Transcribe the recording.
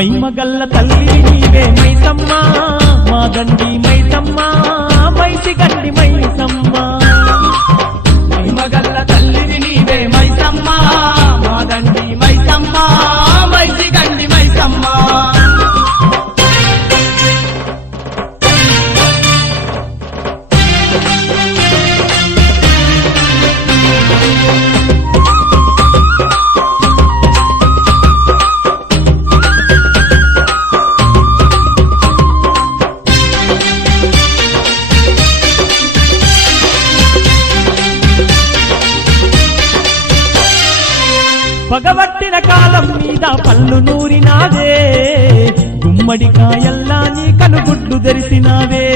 మైమగల్ల తల్లి నీవే మైసమ్మ మా దండి మైసమ్మ మైసి గండి మైసమ్మ మైమగల్ల తల్లిని నీవే మైసమ్మ మా దండి మైసమ్మ మైసి గండి మైసమ్మ పగబట్టిన కాలం మీద పళ్ళు నూరినావే గుమ్మడికాయల్లా నీ కనుగుడ్లు తెరిసినావే